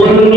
قل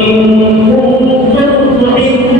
إن كنتم تحبون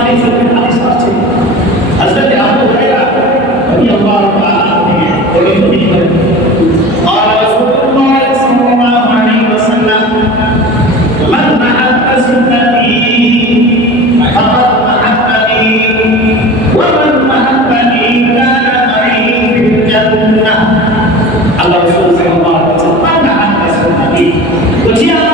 বুখারী শরীফের হাদিস আছে হযরত আবু হুরায়রা রাদিয়াল্লাহু তাআলা থেকে বর্ণিত করেন قال رسول الله صلى الله عليه وسلم من أحب سنتي فقد أحبني ومن أحبني كان معي في الجنة الله رسول صلى الله عليه وسلم من أحب سنتي وجاء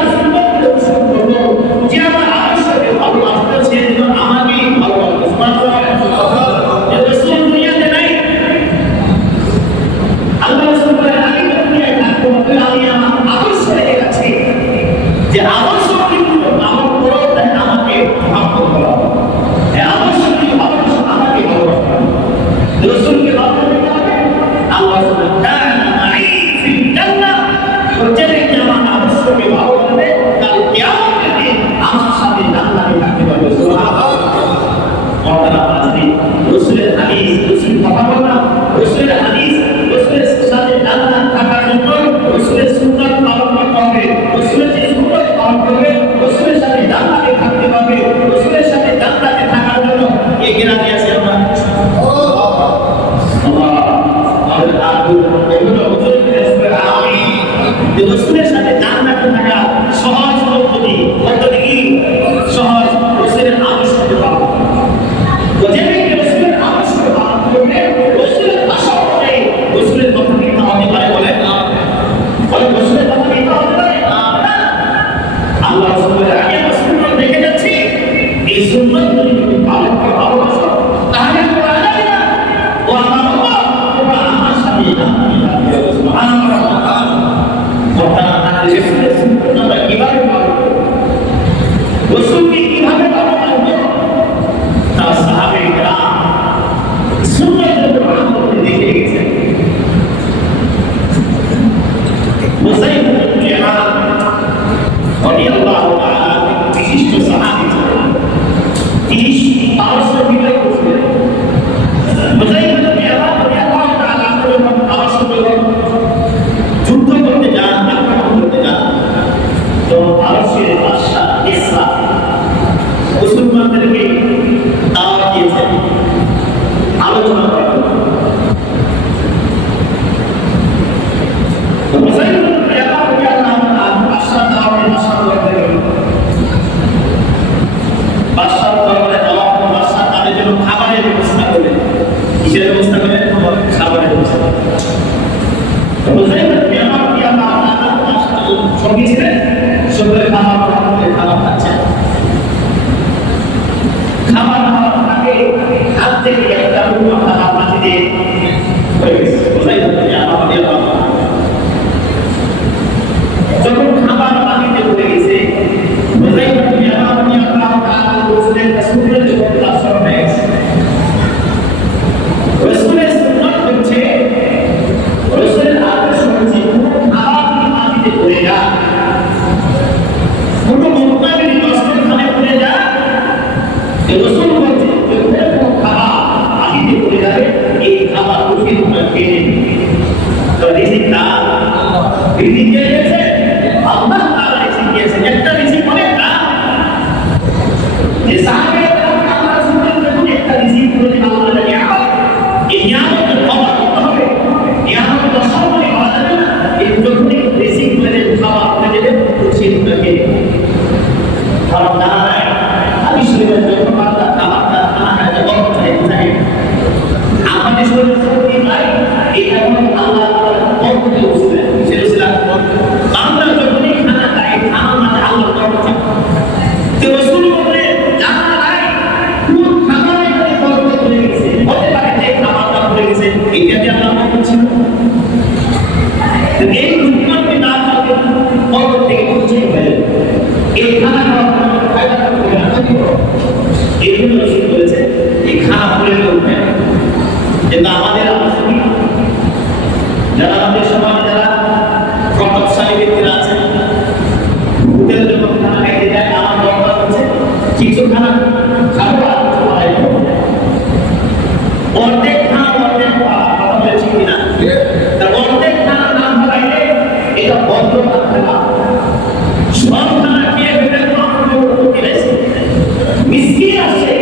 মিসকিন আছে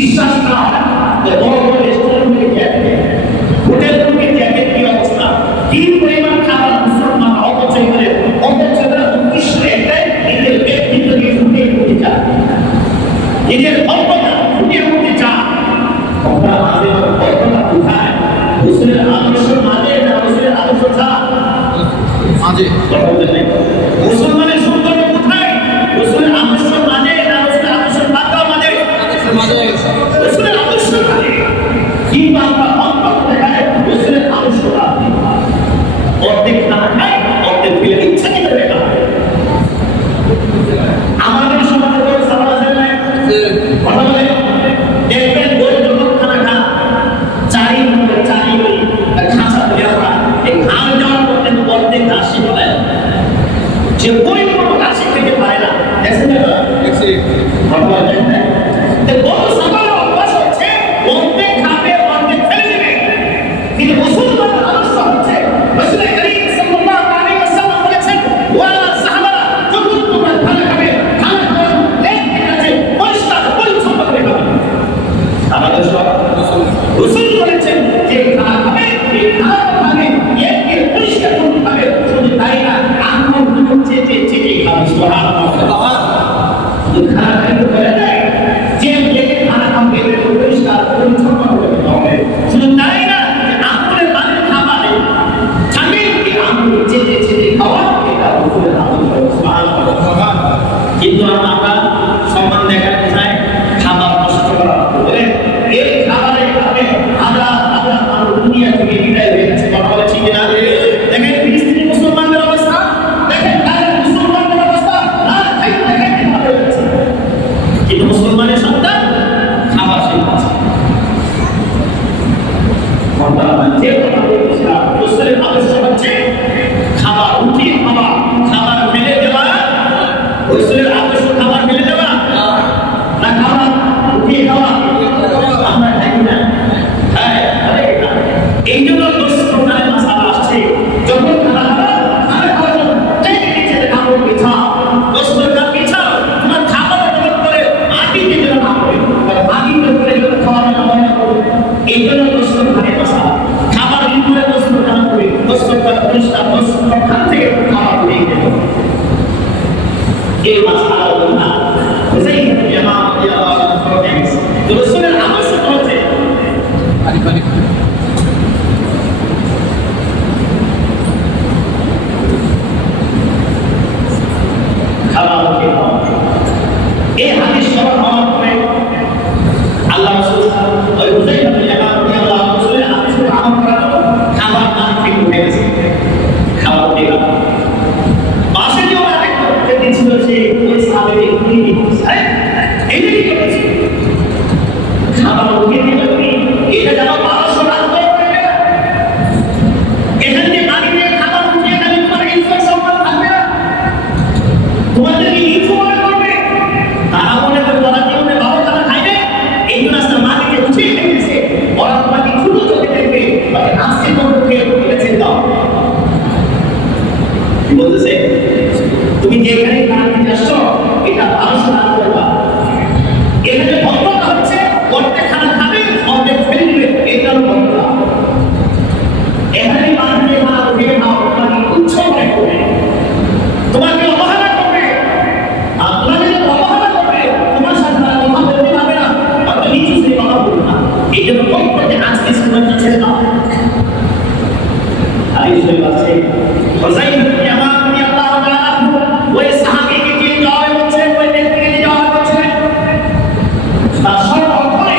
বিশ্বাস না হয় যে বড় বড় রেস্টুরেন্টে জ্যাকেট হোটেলগুলোকে জ্যাকেট কি অবস্থা কি পরিমাণ খাবার মুসলমান অপচয় করে উদ্দেশ্য একটাই নিজের ব্যক্তিত্বকে ফুটিয়ে উঠতে চায় নিজের অল্পতা ফুটিয়ে উঠতে চায় আমরা আমাদের অল্পতা কোথায় রসুলের আদর্শের মাঝে না রসুলের আদর্শ ছাড়া মাঝে মুসলমানের সৌন্দর্য কোথায় রসুলের আদর্শের মাঝে না রসুলের আদর্শের মাঝে রসুলের আদর্শের মাঝে কিংবা আমরা অন্তত দেখায় রসুলের আদর্শ অর্ধেক না খায় অর্ধেক ফেলে ইচ্ছা কিন্তু দেখা আমাদের সমাজে কোনো সামাজ নাই কথা বলে দেখবেন বই যখন খানা খান চারি খাঁচা দেওয়া এই খান যাওয়ার পর কিন্তু অর্ধেক রাশি বলে যে বই কোনো রাশি খেতে পারে না দেখছেন কথা বলে বড় সামান্য অভ্যাস হচ্ছে অর্ধেক খাবে অর্ধেক ফেলে দেবে কিন্তু মুসলমানের আদর্শ হচ্ছে রাসূল করিম সাল্লাল্লাহু আলাইহি ওয়াসাল্লাম বলেছেন ওয়ালা সাহাবারা যখন তোমরা খানা খাবে খানা খাওয়ার লেন ঠিক আছে পরিষ্কার পরিচ্ছন্ন করে খাবে আমাদের সব রাসূল বলেছেন যে খানা খাবে এই খানা খাবে একে পরিষ্কার করে খাবে শুধু তাই না আঙ্গুল চেটে চেটে খাবে সুবহানাল্লাহ শুধু খানা খেতে বলে না যে খানা খাবে পরিষ্কার পরিচ্ছন্ন করে খাবে শুধু তাই না আঙ্গুলের মানে খাবারে খাবে কি আঙ্গুল চেটে চেটে খাওয়া এটা রাসূলের আদর্শ সুবহানাল্লাহ কিন্তু আমরা সম্মান দেখাতে চাই খাবার নষ্ট করা বলে এই খাবারে খাবে আমরা দুনিয়া থেকে বিদায় হয়ে গেছে কথা বলেছি কিনা দেখেন ফিলিস্তিনি মুসলমানদের অবস্থা দেখেন মুসলমানদের অবস্থা কিন্তু মুসলমানের সন্তান খাবার শিখছে রসুলের আদর্শ হচ্ছে খাবার উঠিয়ে খাওয়া খাবার ফেলে দেওয়া রসুলের আদর্শ খাবার ফেলে দেওয়া না খাবার উঠিয়ে খাওয়া আমরা থাকি না এই জন্য দোষপ্রকারে মাসালা আসছে যখন খানা খাওয়ার জন্য কাপড় পিছা দোষপ্রকার পিছা তোমার খাবার জন্য করে আটিতে যেন না করে আটিতে করে যেন খাওয়া না হয় এই জন্য দোষপ্রকারে মাসালা খাবার ভিতরে দোষপ্রকার করে দোষপ্রকার পরিষ্কার দোষপ্রকার থেকে খাবার নিয়ে গেল এই মাসালা না বুঝাই জামাত দিয়া রসুলের আদর্শ হচ্ছে এই হাদিস সবার হওয়ার পরে আল্লাহ রাসূল ওই হুযায়ফা বিন ইয়ামান রাদিয়াল্লাহু আনহু রাসূলের হাদিস আমল করা খাবার না থেকে উঠে গেছে খাবার দেওয়া পাশে যে আরেক ব্যক্তি ছিল সে ওই সাহাবী গুলি এই যে কি করেছে খাবার উঠিয়ে দিল এটা যেন 1200 রাত হয়ে গেল এখান থেকে পানি দিয়ে খাবার উঠিয়ে গেলে তোমার ইজ্জত সম্মান থাকবে না তোমাদের ইজ্জত তারা মনে করে তারা জীবনে ভালো খানা খাইবে এই জন্য আসলে মাটিকে উঠিয়ে ফেলেছে ওরা তোমাকে খুঁড়ো চোখে দেখবে তাকে আস্তে করে খেয়ে ফেলেছে দাও বলতেছে তুমি যেখানে খানা খেতে আসছো এটা 1200 রাত করবা এখানে ভদ্রতা হচ্ছে অর্ধেক খানা খাবে অর্ধেক ফেলে দিবে এটা হলো ভদ্রতা এখানে মাটিকে খানা উঠিয়ে খাও তোমাকে উচ্চ মনে করবে তোমাকে অবহেলা করবে আর তোমাকে অবহেলা করবে তোমার সাথে তারা কথা বলতে পারবে না অত নিচু সে কথা বলবে না এই জন্য প্রত্যেকে আজকে সুন্নাতটা ছেড়ে দাও হাদিস শরীফ আছে হুযায়ফা বিন ইয়ামান রাদিয়াল্লাহু তাআলা ওই সাহাবীকে যে যাওয়া হচ্ছে ওই ব্যক্তিকে যাওয়া হচ্ছে তার সর্বপ্রথমে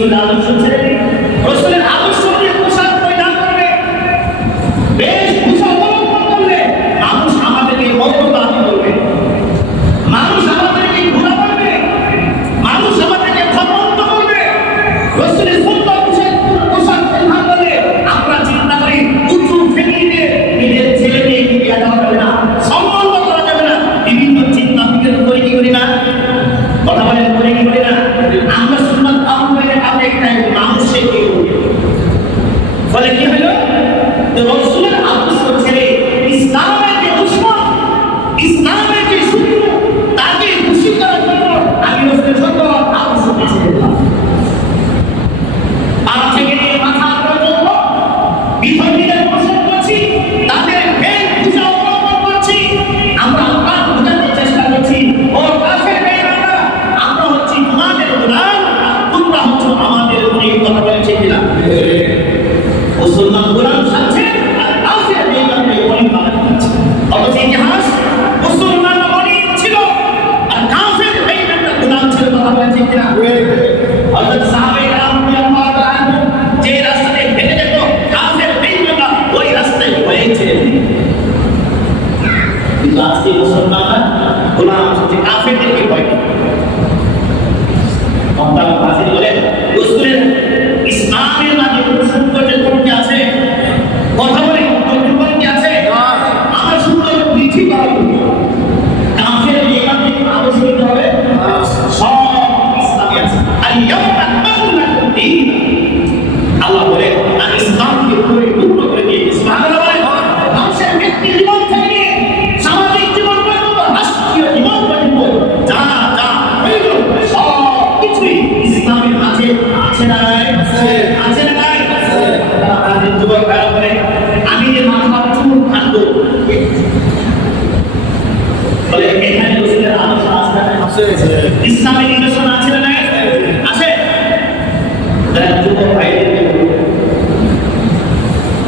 রসুলের আদর্শ ছেড়ে দিই, রসুলের আদর্শ নিয়ে পোশাক পরিধান করবে, বেশভূষা অবলম্বন করলে মানুষ আমাদেরকে মর্যাদাহীন করবে, মানুষ আমাদেরকে ঘৃণা করবে, মানুষ আমাদেরকে ধর্মান্ত করবে। রসুলের সুন্দর পোশাক পরিধান করলে আমরা চিন্তা করি উঁচু ফ্যামিলিতে নিজের ছেলে মেয়েকে বিয়ে দেওয়া যাবে না, সম্মান করা যাবে না, বিভিন্ন চিন্তা ফিকির করে কি করি না, কথা বলেন করে কি করি না। আমরা সুন্নাত পালন করে আমরা একটাই মানুষের কি করি, ফলে কি হলো রসুলের আদর্শ ছেড়ে ইসলামের যে দুশমন, ইসলামের যে শত্রু, তাকে খুশি করার জন্য আমি রসুলের সত্য আদর্শ বেছে নিলাম। আর থেকে নিয়ে মাথা পর্যন্ত বিধর্মীদের পোষণ করছি, তাদের ভেদ পূজা অবলম্বন করছি, আমরা আল্লাহ বোঝানোর চেষ্টা করছি ও কাফের বেঈমানরা আমরা হচ্ছি তোমাদের গোলাম, তোমরা হচ্ছ আমাদের অনেক কথা বলেছে কিনা। মুসলমান গোলাম সাথে আর কাফের বেঈমানরা অনেক কথা বলছে, অথচ ইতিহাস মুসলমানরা অনেক ছিল আর কাফের বেঈমানরা গোলাম ছিল, কথা বলেছে কিনা। হযরত সাহাবায়ে কেরাম রাদিয়াল্লাহু তাআলা যে রাস্তায় হেঁটে যেত কাফের বেঈমানরা ওই রাস্তায় হয়েছে, কিন্তু আজকে মুসলমানরা গোলাম হচ্ছে কাফেরদেরকে ভয় করে। মমতাজ হাসিন বলেন রসুলের ইসলামের মাঝে সৌন্দর্যের কমতি আছে, কথা বলে সৌন্দর্যের কমতি আছে, আমার সৌন্দর্য বৃদ্ধি করা কাফের বেঈমানদের আদর্শ নিতে হবে, সব ইসলামে আছে। আর ইয়াউমা আকমালতু লাকুম দীনাকুম, আল্লাহ বলেন আমি ইসলামকে পরিপূর্ণ করে দিয়েছি। সুবহানাল্লাহ। মানুষের ব্যক্তি জীবন থেকে সামাজিক জীবন পর্যন্ত রাষ্ট্রীয় জীবন পর্যন্ত যা যা প্রয়োজন সব কিছুই ইসলামের মাঝে আছে না নাই? আছে না নাই? আমাদের যুবক ভাইরা বলে আমি যে মাথা চুল কাটবো, বলে এখানে রসুলের আদর্শ আছে, ইসলামের নিদর্শন আছে না নাই? আছে। যুবক ভাইদেরকে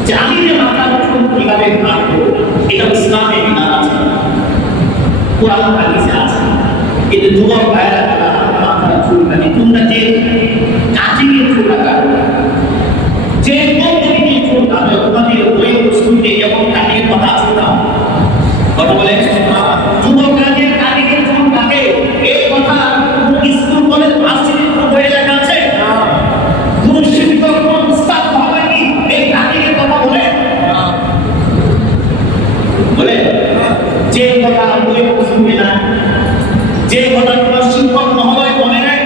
যে আমি যে মাথা চুল কিভাবে কাটবো এটা ইসলামে বিধান আছে, কোরআন হাদিসে আছে, কিন্তু যুবক ভাইরা মাথা চুল কাটে, তোমরা যে কাটিয়ে চুল কাটো, যে পদ্ধতিতে চুল কাটো, তোমাদের ওই বস্তুতে যেমন কাটিয়ে কথা আছে না, কথা বলে যুবকরা যে কাটিয়ে চুল কাটে এই কথা স্কুল কলেজ ভার্সিটির বইয়ে লেখা আছে, কোন শিক্ষক কোন উস্তাদ হয়নি এই কাটিয়ে কথা বলে বলে যে কথা বই শুনবে না, যে কথা তোমার শিক্ষক মহোদয় বলে নাই,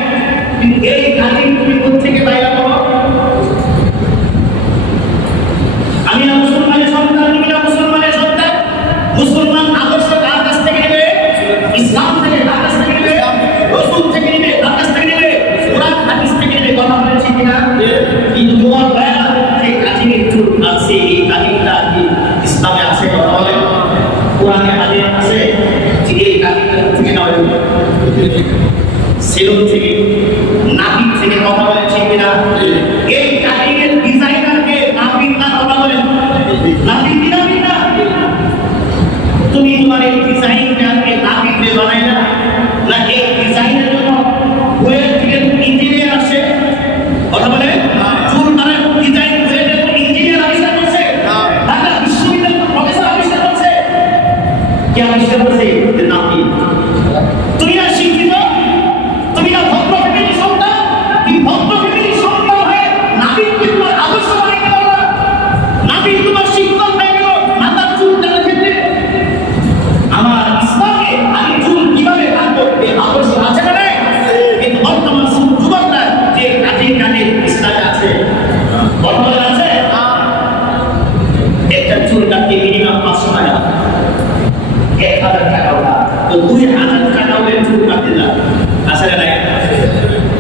কিন্তু এই কাটিয়ে তুমি কোথেকে বাইরে করো। আমি না মুসলমানের সন্তান, তুমি না মুসলমানের সন্তান। মুসলমান আদর্শ কার কাছ থেকে নেবে? ইসলাম থেকে। কার কাছ থেকে নেবে? রাসূল থেকে নেবে। কার কাছ থেকে নেবে? কোরআন হাদিস থেকে নেবে। কথা বলেছি কিনা? কিন্তু যুবক ভাইরা যে কাটিয়ে চুল আছে এই কাটিংটা কি ইসলামে আছে? কথা বলে কোরআনে হাদিসে আছে যে এই কাটিংটা থেকে নেওয়া হবে সেলুন থেকে, নাপিত থেকে। কথা বলেছি কিনা? এই কাটিংয়ের ডিজাইনারকে নাপিত না, কথা বলেন নাপিত না। তুমি তোমার এই ডিজাইনটাকে নাপিত দিয়ে বানাই না, না এই ডিজাইনের জন্য বইয়ের থেকে ইঞ্জিনিয়ার আসে, কথা বলে চুল মারার ডিজাইন বইয়ের জন্য ইঞ্জিনিয়ার আবিষ্কার করছে, ঢাকা বিশ্ববিদ্যালয়ের প্রফেসর আবিষ্কার করছে, কে আবিষ্কার করছে? নাপিত। তুমি না শিক্ষিত, তুমি না ভদ্র ফ্যামিলির সন্তান, তুমি ভদ্র ফ্যামিলির সন্তান হয়ে নাপিতকে তোমার আদর্শ বানাইতে পারো না। নাপিত তোমার শিক্ষক হয়ে গেল মাথার চুল কাটার ক্ষেত্রে। আমার ইসলামে আমি চুল কিভাবে কাটবো এই আদর্শ আছে না নাই? কিন্তু বর্তমান যুবকরা যে কাটিং কাটে ইসলামে আছে, বর্তমানে আছে। একটা চুল কাটতে মিনিমাম 500 টাকা, 1000 টাকা ওটা তো 2000 টাকা হলে চুল কাটতে যায়, আছে না নাই?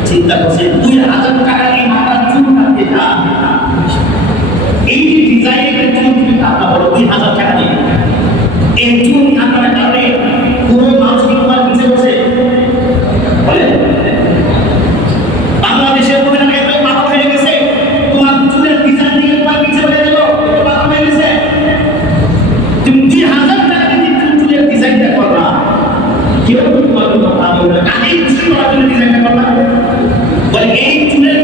চিন্তা করছেন 2000 টাকা দিয়ে মাথার চুল কাটতে যায়, এই যে ডিজাইনের চুল তুমি কাটা বলো 2000 টাকা দিয়ে, এই চুল কাটার কারণে পুরো মানুষ কি তোমার পিছে বসে বলে বাংলাদেশের মধ্যে না এত মাথা হয়ে গেছে, তোমার চুলের ডিজাইন দিয়ে তোমার পিছে বলে দিল, মাথা হয়ে গেছে। তুমি 2000 টাকা দিয়ে চুলের ডিজাইনটা করবা, কেউ তোমার কথা বলবে না, কাজে খুশি করার জন্য ডিজাইনটা করবা, বলে এই চুলের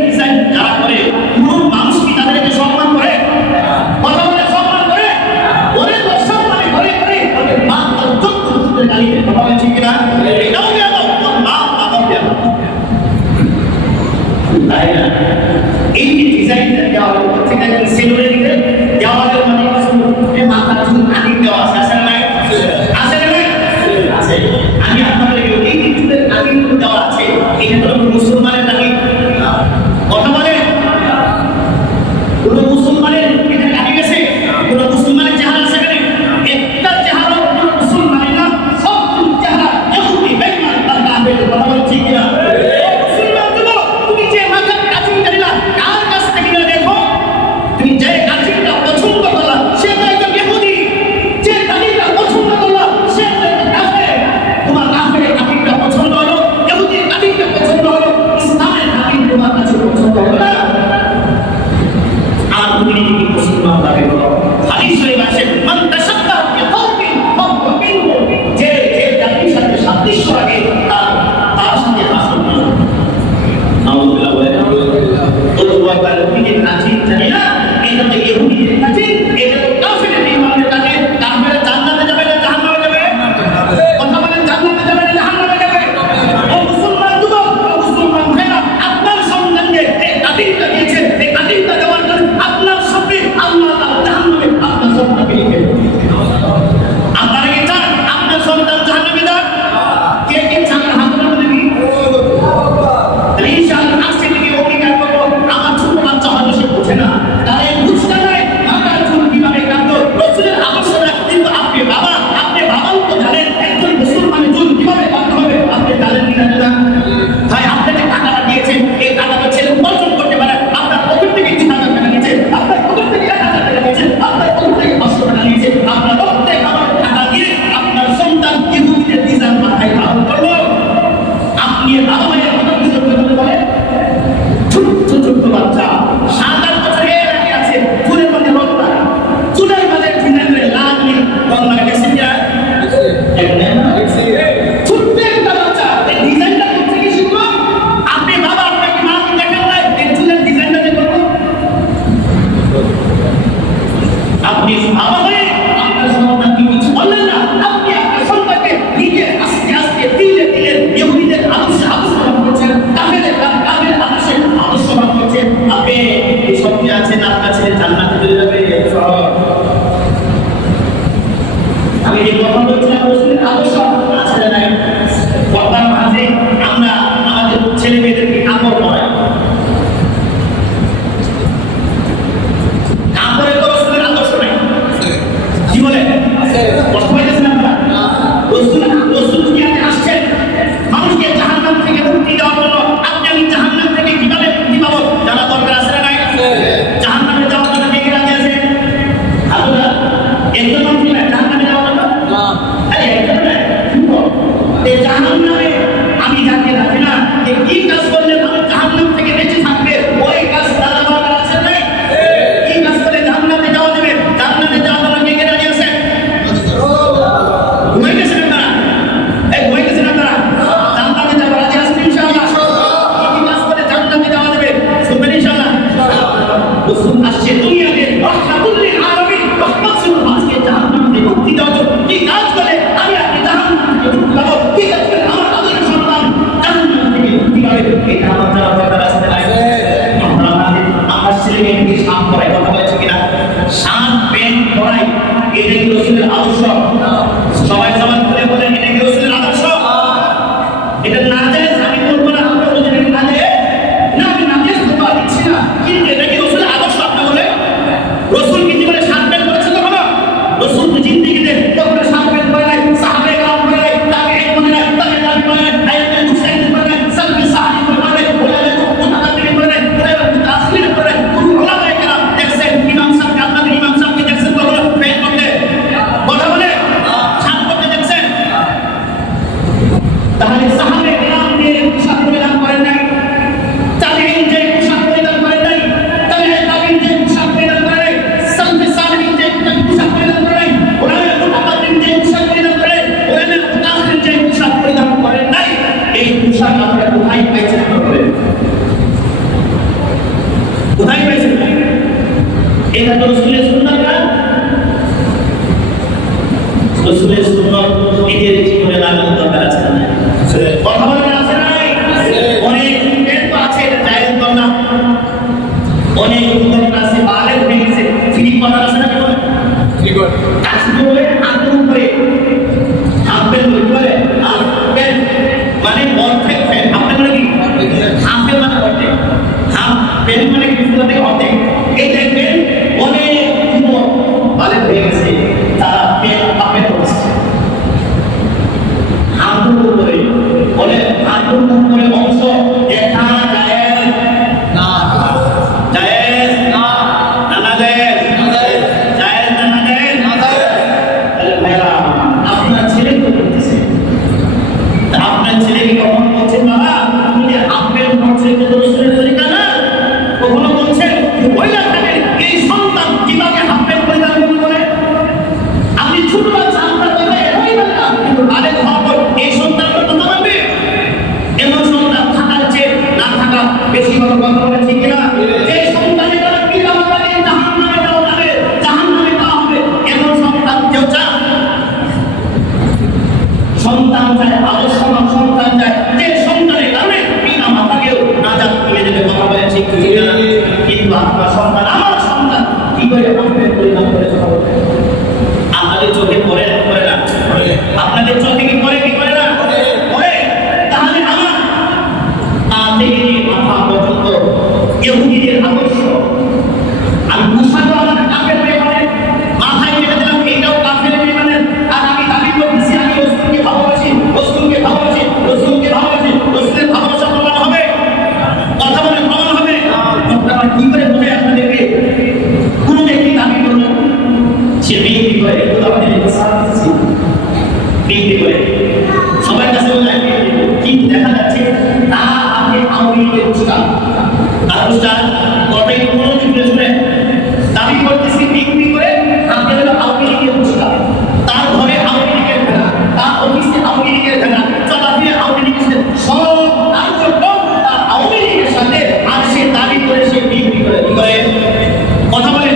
সেলুনে দিতে দেওয়ালের মানে মাথা চুল আনি দেওয়া আছে আসলে নাই আছে না আছে আমি আপনাদের এই চুলের আনি দেওয়া আছে এটা তো মুসলমানের নাকি কথা বলে কোন মুসলমানের এটা আনি গেছে কোন মুসলমানের চেহারা আছে এখানে একটা চেহারা কোন মুসলমানের না সব চেহারা ইহুদি বেঈমান আর কাফের কথা বলছি কিনা মুসলমান তো তুমি যে মাথার কাছে দিলা কার কাছ থেকে দেখো তুমি যে কাজিটা পছন্দ করলা সে তো একজন ইহুদি যে কাজিটা পছন্দ করলা সে তো একজন কাফের তোমার কাফের কাজিটা পছন্দ হলো ইহুদি কাজিটা পছন্দ হলো ইসলামের কাজি তোমার কাছে পছন্দ হলো না আর তুমি কি মুসলমান দাবি করো হাদিস শরীফ আছে মান তাশাক্কা বিকওমিন ফাহুয়া মিনহুম যে জাতির সাথে সাদৃশ্য রাখে তার সাথে হাসন করো নাউযুবিল্লাহ বলে তো ওয়াকাল ফিল আজিব জানি না এটা তো ইহুদিদের কাছে এটা তো কাফেরের ঈমানের কাছে কাফের জান্নাতে যাবে না জাহান্নামে যাবে কথা বলেন জান্নাতে যাবে না জাহান্নামে যাবে ও মুসলমান যুবক ও মুসলমান ভাইরা আপনার সন্তানকে এই কাদিরটা দিয়েছে এই কাদিরটা দেওয়ার কারণে আপনার সাথে আল্লাহ তাআলা জাহান্নামে আপনার সন্তানকে লিখে আপনারা কি চান আপনার সন্তান জাহান্নামে যাক কে কে চান হাত তুলে দিন ইনশাআল্লাহ আজকে থেকে অঙ্গীকার করব আমার ছোট বাচ্চা হয়তো সে বোঝে না তাহলে বুঝতে নাই মাথার চুল কিভাবে কাটবো রাসূলের আদর্শটা কিন্তু আপনি বাবাও তো জানেন একজন মুসলমানের চুল কিভাবে কাটতে হবে আপনি জানেন কি না ভাই আপনাকে টাকাটা দিয়েছেন এই টাকাটা ছেলে উপার্জন করতে পারে আপনার পকেট থেকে 3000 টাকা নিয়েছে আপনার পকেট থেকে 1000 টাকা নিয়েছে আপনার পকেট থেকে 500 টাকা নিয়েছে আপনার প্রত্যেক আমার টাকা দিয়ে আপনার সন্তান ইহুদিদের ডিজাইন মাথায় ধারণ করলো আপনি বাবা মায়ের কথা কিছু বলে ছোট বাচ্চা 7-8 বছর এর আগে আছে চুলের মধ্যে রক্ত চুলের মধ্যে ডিজাইনের লাল নীল রং লাগা দেখছেন কি ছোট্ট একটা বাচ্চা এই ডিজাইনটা করতে কি শিখলো আপনি বাবা আপনাকে মা দেখেন না এই চুলের ডিজাইনটা দেখো আপনি বাবা হয়ে আপনার সন্তানকে কিছু বললেন না আপনি আপনার সন্তানকে নিজে আস্তে আস্তে ধীরে ধীরে ইহুদিদের আদর্শে আদর্শবান করছেন কাফেরের আদর্শে আদর্শবান করছেন আপনি এই শক্তি আছেন আপনার ছেলে জান্নাতে চলে যাবে আমি এই কথা বলছিলাম রাসূলের আদর্শ আছে না নাই বর্তমান মাঝে আমরা আমাদের ছেলে মেয়েদেরকে কাপড় পরাই কাপড়ে তো রাসূলের আদর্শ নাই কি বলে কষ্ট পাইতেছেন আপনারা রাসূল দুনিয়াতে আসছেন মানুষকে জাহান্নাম থেকে মুক্তি দেওয়ার জন্য আমি জাহান্নাম থেকে কিভাবে মুক্তি পাবো জানা দরকার আছে না নাই জাহান্নামে যাওয়ার জন্য কে কে রাজি আছে আপনারা একজন মানুষ জাহান্নামে যাওয়ার জন্য আরে একজন না এই জাহান্নামে আমি যাকে রাজি না যে কি কাজ করলে মানুষ জাহান্নাম থেকে বেঁচে থাকবে ওই কাজ জানা দরকার আছে না কি কাজ করলে জাহান্নামে যাওয়া যাবে জান্নাতে যাওয়ার জন্য কে কে রাজি আছে ঘুমাই গেছেন আপনারা ঘুমাই গেছেন আপনারা জান্নাতে যাওয়ার রাজি আছেন ইনশাআল্লাহ কি কাজ করলে জান্নাতে যাওয়া যাবে শুনবেন ইনশাআল্লাহ রাসূল আসছে দুনিয়াতে রাহমাতুল লিল আলামিন রহমত স্বরূপ আজকে জাহান্নাম থেকে মুক্তি দেওয়ার জন্য কি কাজ করলে আমি আপনি জাহান্নাম থেকে মুক্তি পাবো কি কাজ করলে আমার আদরের সন্তান জাহান্নাম থেকে মুক্তি পাবে এটা আমার জানা দরকার আছে না আমার ছেলে মেয়েকে শান করাই কথা বলছে কিনা শান পেন করাই এটা কি রাসূলের আদর্শ সবাই জবান করে বলেন এটা কি রাসূলের আদর্শ এটা না যায় আমি বলবো না আপনি বলেন এটা না যায় না আমি না দিয়ে কথা দিচ্ছি না কিন্তু এটা কি রাসূলের আদর্শ আপনি বলে রাসূল কি জীবনে শান পেন করেছে কখনো রাসূল তো জিন্দেগিতে কখনো শান পেন করে নাই সাহাবায়ে کرام করে নাই তাবিঈন করে নাই তাবিঈন করে নাই আয়াতুল হুসাইন করে নাই সালফি সাহাবী করে নাই ওলামায়ে মুতাকাদ্দিমিন করে নাই ওলামায়ে মুতাআখিরিন করে নাই ওলামায়ে کرام দেখছেন ইমাম সাহেব আপনাদের ইমাম সাহেবকে দেখছেন কখনো পেন করতে কথা বলে শান করতে দেখছেন তাহলে সাহাবায়ে کرام যে পোশাক পরিধান করেন নাই তাবিঈন যে পোশাক পরিধান করেন নাই তাবিঈন যে পোশাক পরিধান করে নাই সালফি সাহাবী যে পোশাক পরিধান করে নাই ওলামায়ে মুতাকাদ্দিমিন যে পোশাক পরিধান করে নাই ওলামায়ে মুতাআখিরিন যে পোশাক পরিধান করেন নাই এই পোশাক আপনারা কোথায় পাইছেন বলেন কোথায় পাইছেন এটা তো রাসূলের সুন্নাত না রাসূলের সুন্নাত নিজের জীবনে লাগানো দরকার আছে না কথা বলেন আছে না অনেক উন্নত আছে এটা জায়েজ না অনেক উন্নত আছে বালের হয়ে গেছে ফ্রি করার আছে না বলে ফ্রি কর আসলে বলে আগুন করে আপেল বলে আপেল মানে অর্ধেক ফেল আপেল মানে কি আপেল মানে অর্ধেক আপেল মানে কি ফুলতে অর্ধেক এই দেখবেন অনেক যুবক বালের হয়ে গেছে তারা পেল আপেল করছে আগুন করে বলে আগুন করে অংশ দেখা যায় না জায়েজ না না জায়েজ জায়েজ না জায়েজ তাহলে ভাইরা আপনার ছেলে তো করতেছে আপনার ছেলে কি কখনো বলছে বাবা তুমি যে আপেল করছে তো রসুলের তরিকা না কখনো বলছে ওই না থাকে এই সন্তান কিভাবে আপেল পরিধান করে আপনি ছোট বাচ্চা আপনার কথা এমনই বলে না কিন্তু আরেক হওয়ার এই সন্তানটা কথা মানবে এমন সন্তান থাকার চেয়ে না থাকা বেশি বড় কথা বলে ঠিক না যে সন্তানের দ্বারা কি দেওয়া হবে জাহান্নামে দেওয়া হবে জাহান্নামে দেওয়া হবে এমন সন্তান কেউ চায় সন্তান চায় আদর্শ সন্তান চায় যে সন্তানের কারণে পিতা মাতাকেও নাজাত করে দেবে কথা বলে ঠিক না কিন্তু আপনার সন্তান আমার সন্তান কি করে আপনি পরিণাম করে কথা বলবে আপনাদের চোখে পড়ে না আপনাদের চোখে কি পড়ে কি করে না পড়ে তাহলে আমার থেকে মাথা পর্যন্ত ইহুদিদের আদর্শ আমি মুসাদা আমার কাফের ব্যাপারে মাথায় মেরে দিলাম এটাও কাফের ব্যাপারে আর আমি দাবি করতেছি আমি রসুলকে ভালোবাসি রসুলকে ভালোবাসি রসুলকে ভালোবাসি রসুলের ভালোবাসা প্রমাণ হবে কথা বলে প্রমাণ হবে আপনারা কি করে বোঝে আপনাদেরকে কোন ব্যক্তি দাবি করলো সে বিক্রি করে আমাদের বিক্রি করে সবার কাছে কিন্তু দেখা যাচ্ছে তারা আগে আওয়ামী লীগের উস্তাদ আর উস্তাদ কথাই কোনো শুনে দাবি করতেছি বিক্রি করে আপনি হলো আওয়ামী লীগের উস্তাদ তার ঘরে আওয়ামী লীগের ভেড়া তার অফিসে আওয়ামী লীগের ভেড়া চলাফিরে আওয়ামী লীগের সব তার জন্য তার আওয়ামী লীগের সাথে আর সে দাবি করে সে বিক্রি করে কি করে কথা বলেন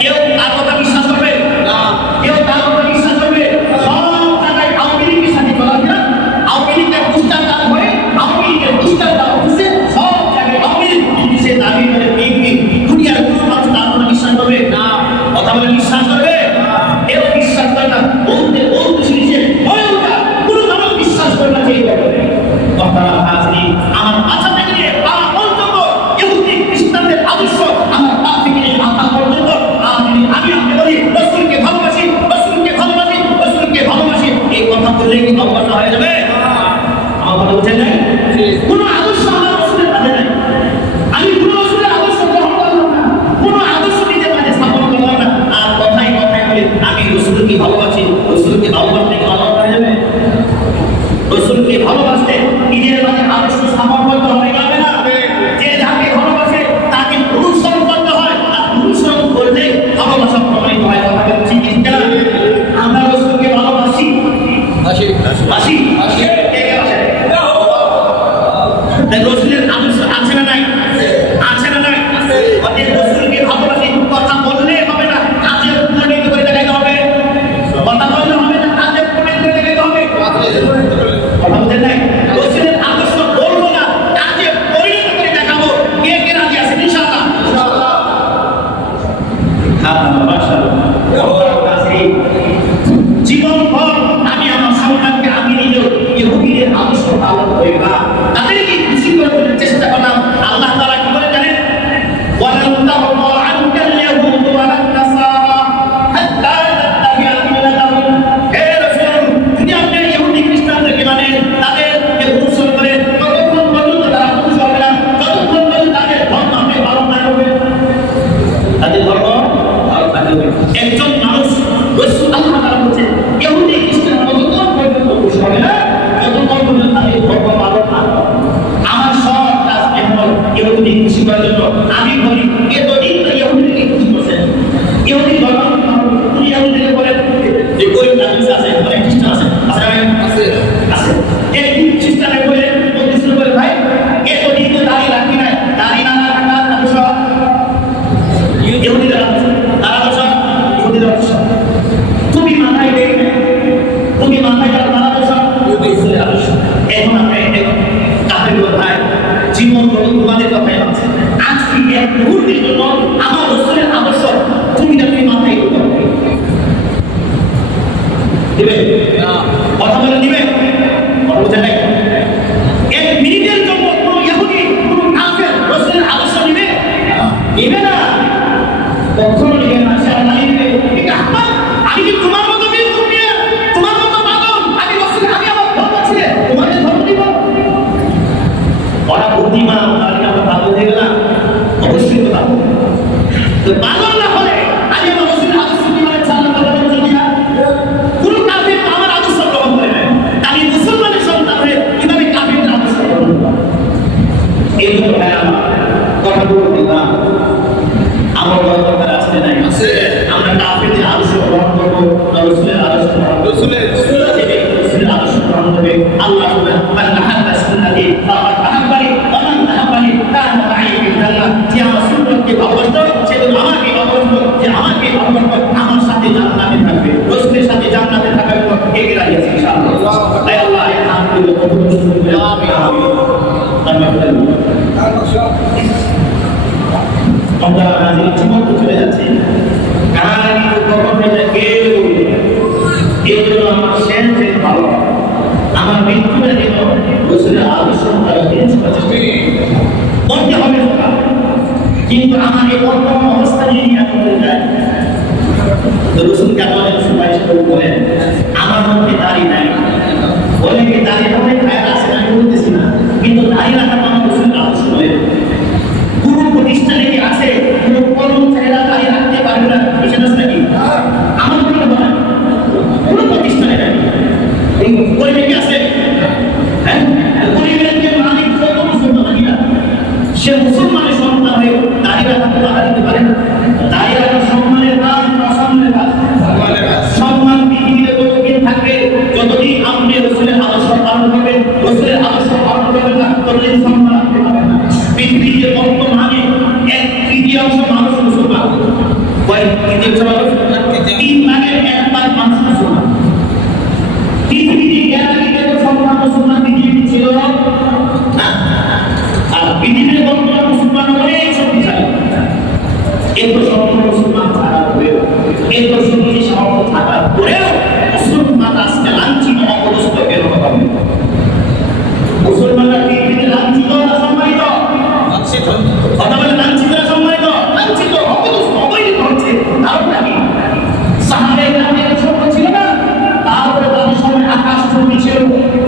কেউ তার কথা বিশ্বাস করবে না কেউ তার কথা বিশ্বাস করবে সব জায়গায় আওয়ামী লীগের সাথে চলাফেরা আওয়ামী লীগের উস্তাদ তার ঘরে আওয়ামী লীগের উস্তাদ তার অফিসে সব জায়গায় আওয়ামী লীগ সে দাবি করে বিক্রি দুনিয়ার কোনো মানুষ তার কথা বিশ্বাস করবে না কথা বলে বিশ্বাস করবে কেউ বিশ্বাস করে না বলতে শুনেছে কোনো মানুষ বিশ্বাস করে না সেই ব্যাপারে কথাটা হাজরি আমার মাথা থেকে নিয়ে পা পর্যন্ত ইহুদি খ্রিস্টানদের আদর্শ আমার পা থেকে নিয়ে মাথা পর্যন্ত আমি আপনি বলি রসুলকে ভালোবাসি রসুলকে ভালোবাসি রসুলকে ভালোবাসি এই কথা বললে কি ভালোবাসা হয়ে যাবে আমার কথা বুঝেন নাই কোনো আদর্শ আমার রসুলের কাছে নাই আমি কোনো রসুলের আদর্শ গ্রহণ করলাম না কোনো আদর্শ নিজের কাছে স্থাপন করলাম না আর কথাই বলি আমি রসুলকে ভালোবাসি রসুলকে ভালোবাসলে কি ভালো হয়ে যাবে রসুলকে ভালোবাসতে নিজের মাঝে আদর্শ স্থাপন করতে হবে না যে যাকে ভালোবাসে তাকে অনুসরণ করতে হয় আর অনুসরণ করলে ভালোবাসা প্রমাণিত হয় কথা বলছি কিন্তু আমরা রসুলকে ভালোবাসি রসুলের আদর্শ আছে না নাই রসুলকে ভালোবাসি কথা বললে হবে না কাজে পরিণত করে দেখাতে হবে কথা বললে হবে না কাজে পরিণত করে দেখাতে হবে কথা বলতে নাই রসুলের আদর্শ বলবো না কাজে পরিণত করে দেখাবো কে কে রাজি আছেন ইনশাআল্লাহ জীবনভর আমি আমার সন্তানকে আমি নিজেও ইহুদিদের আদর্শ পালন করি না তাদেরকে খুশি করে চেষ্টা করলাম আল্লাহ তাআলা কি বলে জানেন ওয়ালান তারদা আনকা আল-ইয়াহুদ ওয়ালান নাসারা হাত্তা তাত্তাবি'a মিল্লাতাহুম হে রাসূল যদি আপনি ইহুদি খ্রিস্টানদেরকে মানেন তাদেরকে অনুসরণ করেন ততক্ষণ পর্যন্ত তারা খুশি হবে না ততক্ষণ পর্যন্ত তাদের ধর্ম আপনি পালন না করবেন তাদের ধর্ম পালন না করবেন একজন মানুষ রাসূল আল্লাহ তাআলা বলেন ইহুদি খ্রিস্টান ততক্ষণ পর্যন্ত খুশি হবে না ততক্ষণ পর্যন্ত তাদের ধর্ম পালন না আমার সব কাজ এখন ইহুদি খুশি করার জন্য আমি বলি এতদিন তো ইহুদিকে খুশি করছেন ইহুদি ধর্ম তুমি ইহুদিকে বলেন যে গরিব মানুষ আছে অনেক খ্রিস্টান আছে আছে এই খ্রিস্টানে বলে বলতেছিল বলে ভাই এতদিন তো দাড়ি রাখি নাই দাড়ি না রাখা আদর্শ ইহুদিদের আদর্শ ইহুদিদের আদর্শ তুমি মাথায় দেখবে তুমি মাথায় যারা আদর্শ ইহুদিদের আদর্শ এখন আমরা কাফের ভাই জীবন তোমাদের কথাই আছে আজকে এক মুহূর্তের জন্য আমার রাসূলের আদর্শ তুমি মাথায় দিতে হবে। দিবে না কথা বলে দিবে কথা বুঝে নাই। এক মিনিটের জন্য কোনো ইহুদি কোনো কাফের রাসূলের আদর্শ নিবে নিবে না, কখনো নিবে না। সে আল্লাহ নিবে ঠিক আছে। আমি কি তোমার মতো বিলকুল নিয়ে তোমার মতো পাগল? আমি রাসূল আমি আমার ধর্ম ছিল তোমাদের ধর্ম দিব? ওরা বুদ্ধিমান তাহলে আমরা পাগল হয়ে গেলাম? অবশ্যই তো পাগল। তো পাগল না হলে আমি আমার রাসূলের আদর্শ নিয়ে চালাতে পারবো না। কোনো কাফের আমার আদর্শ গ্রহণ করে না, আমি মুসলমানের সন্তান হয়ে কিভাবে কাফেরদের আদর্শ গ্রহণ করব? এই জন্য ভাই আমার কথা বলতে না আমার দরকার আছে নাই আছে। আমরা কাফেরদের আদর্শ গ্রহণ করবো, রাসূলের আদর্শ গ্রহণ করব। রাসূলের আদর্শ গ্রহণ করবে আল্লাহ সুবহানাহু ওয়া তাআলা সুন্নতি ফাকাদ তাহাব্বানি ওয়া মান তাহাব্বানি কানা মা'i ফিল জান্নাহ। যে আমার সুন্নতকে ভালোবাসতো সে তো আমাকে ভালোবাসতো, যে আমাকে ভালোবাসতো আমার সাথে জান্নাতে থাকবে, রাসূলের সাথে জান্নাতে থাকার জন্য কে কে রাজি আছে ইনশাআল্লাহ? আয় আল্লাহ এই নামগুলো কবুল করুন আমিন আমিন। আমরা আমাদের জীবন চলে যাচ্ছে কারণ কখন হয়ে গেল এই জন্য আমার শেষ যে ভালো আমার মৃত্যুটা যেন রাসূলের আদর্শ বলতে হবে না। কিন্তু আমার এই বর্তমান অবস্থা নিয়ে এখন যায় রাসূলকে আমাদের সুপারিশ করেন আমার মধ্যে দাঁড়িয়ে নাই বলে কি দাঁড়িয়ে অনেক খায়াল আছে আমি বলতেছি না, কিন্তু দাঁড়িয়ে রাখা আমার রাসূলের আদর্শ নয়। গুরু প্রতিষ্ঠানে কি আছে কোনো কর্মচারীরা দাঁড়িয়ে রাখতে পারবে না সেটা নাকি আমার মনে হয় না। কোনো প্রতিষ্ঠানে নাই এই পরিবেশ কি আছে? হ্যাঁ পরিবেশের মালিক কত মুসলমান নাকি না? সে মুসলমানের সন্তান হয়ে দাঁড়িয়ে রাখতে পারে না। দাঁড়িয়ে রাখা সম্মানের কাজ না অসম্মানের কাজ? সম্মান পৃথিবীতে যতদিন থাকবে যতদিন আপনি রাসূলের আদর্শ পালন করবেন, রাসূলের আদর্শ পালন করবেন না ততদিন সম্মান আপনি পাবেন না। পৃথিবীতে বর্তমানে 1/3 মানুষ মুসলমান। কয় তৃতীয়াংশ মানুষ? 3 ভাগের 1 ভাগ মানুষ মুসলমান। পৃথিবীতে এর আগে কত সংখ্যা মুসলমান পৃথিবীতে ছিল না? আর পৃথিবীর বর্তমান মুসলমান অনেক শক্তিশালী। এত সংখ্যক মুসলমান থাকার পরেও এত শক্তি সামর্থ্য থাকার পরেও মুসলমান আজকে লাঞ্ছিত অপদস্থ কেন হবে? মুসলমানরা পৃথিবীতে লাঞ্ছিত না সম্মানিত? কথা বলে লাঞ্ছিত না সম্মানিত? লাঞ্ছিত অপদস্থ অবহেলিত হচ্ছে। কারণটা কি? সাহাবায়ে কেরামের সংখ্যা ছিল না, তারপরে তাদের সময় আকাশ চুম্বি ছিল।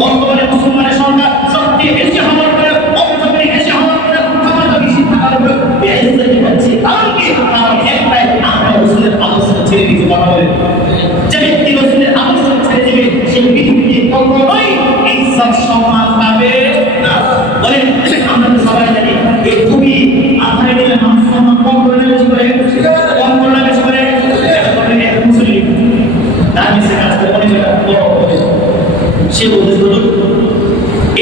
বর্তমানে মুসলমানের সংখ্যা সবচেয়ে বেশি হওয়ার পরে অপচয় বেশি হওয়ার পরে ক্ষমতা বেশি থাকার পরে বেহেশতি হচ্ছে। কারণ কি? কারণ একটাই আমরা রাসূলের আদর্শ ছেড়ে দিতে কথা বলে। যে ব্যক্তি রাসূলের আদর্শ ছেড়ে দিবে সে পৃথিবীতে কখনোই ইজ্জত সম্মান পাবে না। বলেন আমরা তো সবাই জানি এই খুবই আধারে দিলে মানুষ সম্মান কম করে বেশি করে কম করে বেশি করে মুসলিম দামি সে কাজ করে অনেক বড় সে বলতে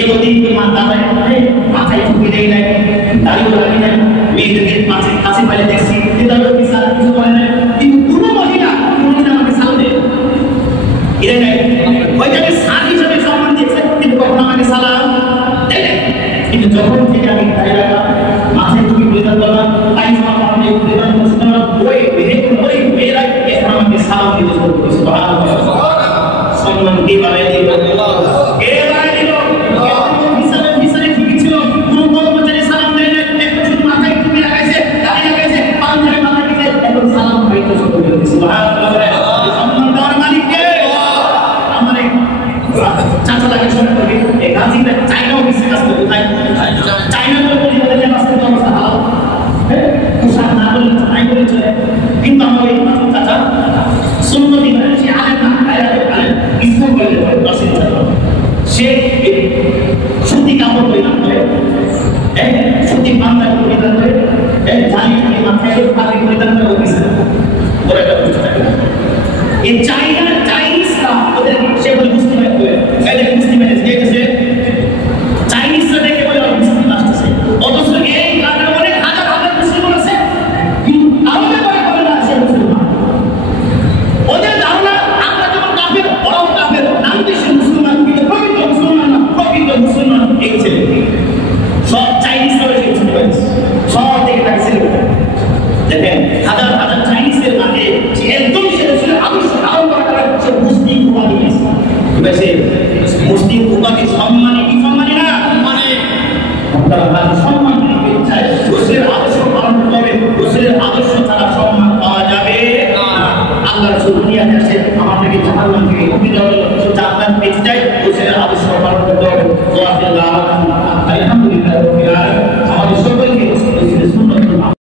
এতদিন মাথায় ঠুকে দেয় নাই, দাঁড়িয়ে দাঁড়িয়ে নাই, মেয়েদেরকে কাছে পাইলে দেখছি কিছু বলে নাই, কিন্তু কোনো মহিলা আমাকে সাল দেয় এটাই নাই। ওইটাকে সার হিসাবে সম্মান দিয়েছে কিন্তু কখন আমাকে সালাম দেয়। কিন্তু যখন থেকে আমি দাঁড়িয়ে রাখলাম মাথায় ঠুকে বলে দিলাম মুসলিম উপাধি সম্মানী কি সম্মানী না? আপনারা সম্মান